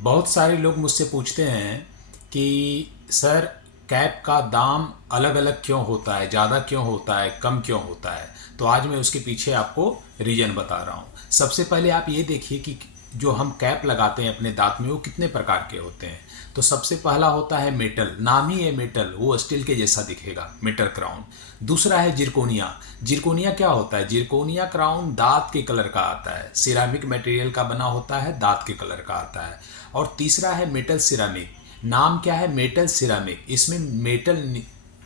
बहुत सारे लोग मुझसे पूछते हैं कि सर कैप का दाम अलग अलग क्यों होता है, ज़्यादा क्यों होता है, कम क्यों होता है। तो आज मैं उसके पीछे आपको रीज़न बता रहा हूँ। सबसे पहले आप ये देखिए कि जो हम कैप लगाते हैं अपने दांत में वो कितने प्रकार के होते हैं। तो सबसे पहला होता है मेटल, नाम ही है मेटल, वो स्टील के जैसा दिखेगा, मेटल क्राउन। दूसरा है जिरकोनिया। जिरकोनिया क्या होता है? जिरकोनिया क्राउन दांत के कलर का आता है, सिरामिक मटेरियल का बना होता है, दांत के कलर का आता है। और तीसरा है मेटल सिरामिक। नाम क्या है? Metal ceramic. इसमें मेटल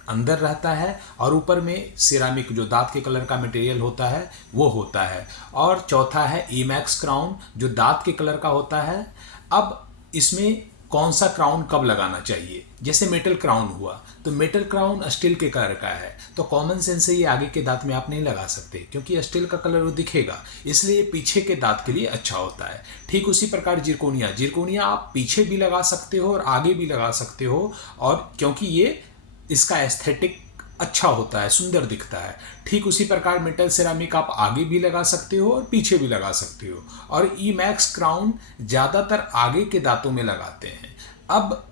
अंदर रहता है और ऊपर में सिरामिक जो दांत के कलर का मटेरियल होता है वो होता है। और चौथा है ईमैक्स क्राउन, जो दांत के कलर का होता है। अब इसमें कौन सा क्राउन कब लगाना चाहिए? जैसे मेटल क्राउन हुआ तो मेटल क्राउन स्टील के कलर का है, तो कॉमन सेंस से ये आगे के दांत में आप नहीं लगा सकते क्योंकि स्टील का कलर वो दिखेगा, इसलिए पीछे के दांत के लिए अच्छा होता है। ठीक उसी प्रकार जिरकोनिया, जिरकोनिया आप पीछे भी लगा सकते हो और आगे भी लगा सकते हो, और क्योंकि ये इसका एस्थेटिक अच्छा होता है, सुंदर दिखता है। ठीक उसी प्रकार मेटल सिरामिक आप आगे भी लगा सकते हो और पीछे भी लगा सकते हो। और ई मैक्स क्राउन ज़्यादातर आगे के दांतों में लगाते हैं। अब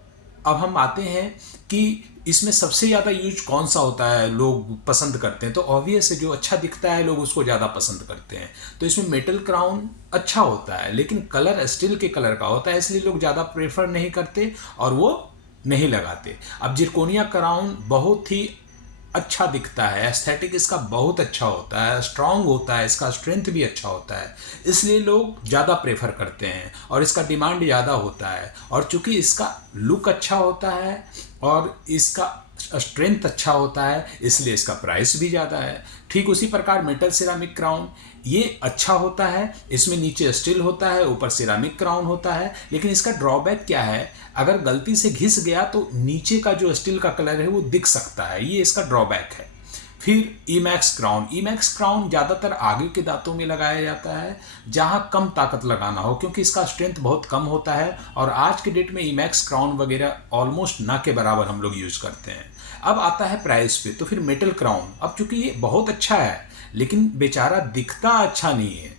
हम आते हैं कि इसमें सबसे ज़्यादा यूज कौन सा होता है, लोग पसंद करते हैं। तो ऑब्वियस है, जो अच्छा दिखता है लोग उसको ज़्यादा पसंद करते हैं। तो इसमें मेटल क्राउन अच्छा होता है लेकिन कलर स्टील के कलर का होता है, इसलिए लोग ज़्यादा प्रेफर नहीं करते और वो नहीं लगाते। अब जिरकोनिया क्राउन बहुत ही अच्छा दिखता है, एस्थेटिक इसका बहुत अच्छा होता है, स्ट्रांग होता है, इसका स्ट्रेंथ भी अच्छा होता है, इसलिए लोग ज़्यादा प्रेफर करते हैं और इसका डिमांड ज़्यादा होता है। और चूंकि इसका लुक अच्छा होता है और इसका स्ट्रेंथ अच्छा होता है, इसलिए इसका प्राइस भी ज़्यादा है। ठीक उसी प्रकार मेटल सिरामिक क्राउन ये अच्छा होता है, इसमें नीचे स्टील होता है, ऊपर सिरामिक क्राउन होता है, लेकिन इसका ड्रॉबैक क्या है? अगर गलती से घिस गया तो नीचे का जो स्टील का कलर है वो दिख सकता है, ये इसका ड्रॉबैक है। फिर ईमैक्स क्राउन, ईमैक्स क्राउन ज़्यादातर आगे के दांतों में लगाया जाता है जहाँ कम ताकत लगाना हो, क्योंकि इसका स्ट्रेंथ बहुत कम होता है और आज के डेट में ईमैक्स क्राउन वगैरह ऑलमोस्ट ना के बराबर हम लोग यूज करते हैं। अब आता है प्राइस पे, तो फिर मेटल क्राउन, अब चूंकि ये बहुत अच्छा है लेकिन बेचारा दिखता अच्छा नहीं है,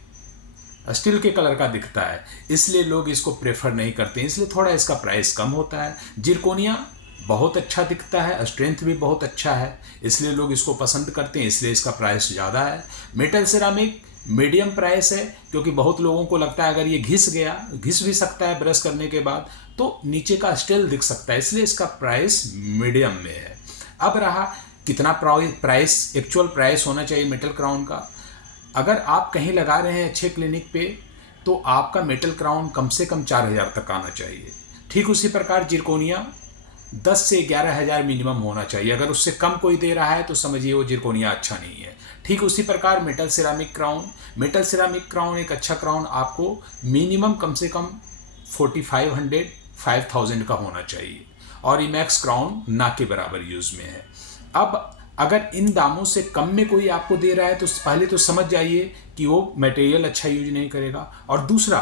स्टील के कलर का दिखता है, इसलिए लोग इसको प्रेफर नहीं करते, इसलिए थोड़ा इसका प्राइस कम होता है। जिरकोनिया बहुत अच्छा दिखता है, स्ट्रेंथ भी बहुत अच्छा है, इसलिए लोग इसको पसंद करते हैं, इसलिए इसका प्राइस ज़्यादा है। मेटल सिरामिक मीडियम प्राइस है, क्योंकि बहुत लोगों को लगता है अगर ये घिस गया, घिस भी सकता है ब्रश करने के बाद, तो नीचे का स्टील दिख सकता है, इसलिए इसका प्राइस मीडियम में है। अब रहा कितना प्राइस, एक्चुअल प्राइस होना चाहिए मेटल क्राउन का। अगर आप कहीं लगा रहे हैं अच्छे क्लिनिक पे, तो आपका मेटल क्राउन कम से कम 4,000 तक आना चाहिए। ठीक उसी प्रकार जिरकोनिया 10 से 11,000 मिनिमम होना चाहिए, अगर उससे कम कोई दे रहा है तो समझिए वो जिरकोनिया अच्छा नहीं है। ठीक उसी प्रकार metal ceramic crown, metal ceramic crown एक अच्छा क्राउन आपको मिनिमम कम से कम 4,500 5,000 का होना चाहिए, और इमैक्स क्राउन ना के बराबर यूज में है। अब अगर इन दामों से कम में कोई आपको दे रहा है तो पहले तो समझ जाइए कि वो मटेरियल अच्छा यूज नहीं करेगा। और दूसरा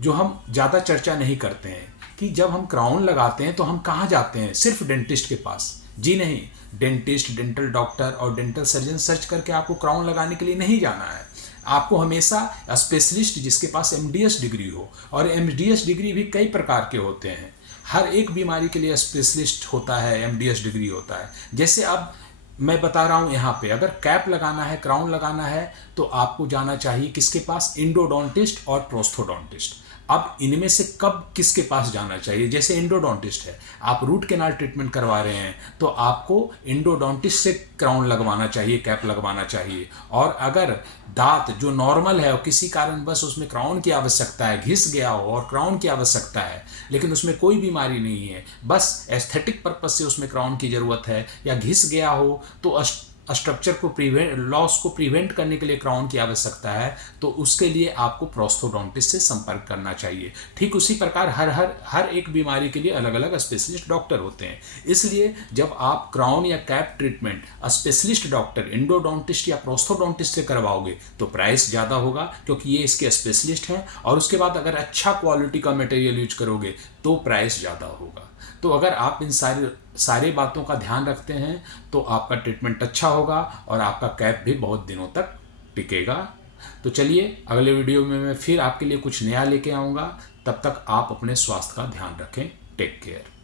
जो हम ज़्यादा चर्चा नहीं करते हैं कि जब हम क्राउन लगाते हैं तो हम कहाँ जाते हैं? सिर्फ डेंटिस्ट के पास? जी नहीं, डेंटिस्ट, डेंटल डॉक्टर और डेंटल सर्जन सर्च करके आपको क्राउन लगाने के लिए नहीं जाना है। आपको हमेशा स्पेशलिस्ट जिसके पास एमडीएस डिग्री हो, और एमडीएस डिग्री भी कई प्रकार के होते हैं, हर एक बीमारी के लिए स्पेशलिस्ट होता है, एमडीएस डिग्री होता है। जैसे अब मैं बता रहा हूँ यहाँ पे, अगर कैप लगाना है, क्राउन लगाना है, तो आपको जाना चाहिए किसके पास? इंडोडोंटिस्ट और प्रोस्थोडोंटिस्ट। अब इनमें से कब किसके पास जाना चाहिए? जैसे इंडोडोंटिस्ट है, आप रूट कैनाल ट्रीटमेंट करवा रहे हैं तो आपको इंडोडोंटिस्ट से क्राउन लगवाना चाहिए, कैप लगवाना चाहिए। और अगर दांत जो नॉर्मल है और किसी कारणवश उसमें क्राउन की आवश्यकता है, घिस गया हो और क्राउन की आवश्यकता है, लेकिन उसमें कोई बीमारी नहीं है, बस एस्थेटिक पर्पज से उसमें क्राउन की ज़रूरत है, या घिस गया हो तो स्ट्रक्चर को लॉस को प्रिवेंट करने के लिए क्राउन की आवश्यकता है, तो उसके लिए आपको प्रोस्थोडोंटिस्ट से संपर्क करना चाहिए। ठीक उसी प्रकार हर एक बीमारी के लिए अलग अलग स्पेशलिस्ट डॉक्टर होते हैं, इसलिए जब आप क्राउन या कैप ट्रीटमेंट स्पेशलिस्ट डॉक्टर इंडोडोंटिस्ट या प्रोस्थोडोंटिस्ट से करवाओगे तो प्राइस ज़्यादा होगा, क्योंकि ये इसके स्पेशलिस्ट हैं। और उसके बाद अगर अच्छा क्वालिटी का मटेरियल यूज करोगे तो प्राइस ज़्यादा होगा। तो अगर आप इन सारे बातों का ध्यान रखते हैं तो आपका ट्रीटमेंट अच्छा होगा और आपका कैप भी बहुत दिनों तक टिकेगा। तो चलिए, अगले वीडियो में मैं फिर आपके लिए कुछ नया लेके आऊँगा। तब तक आप अपने स्वास्थ्य का ध्यान रखें। Take care.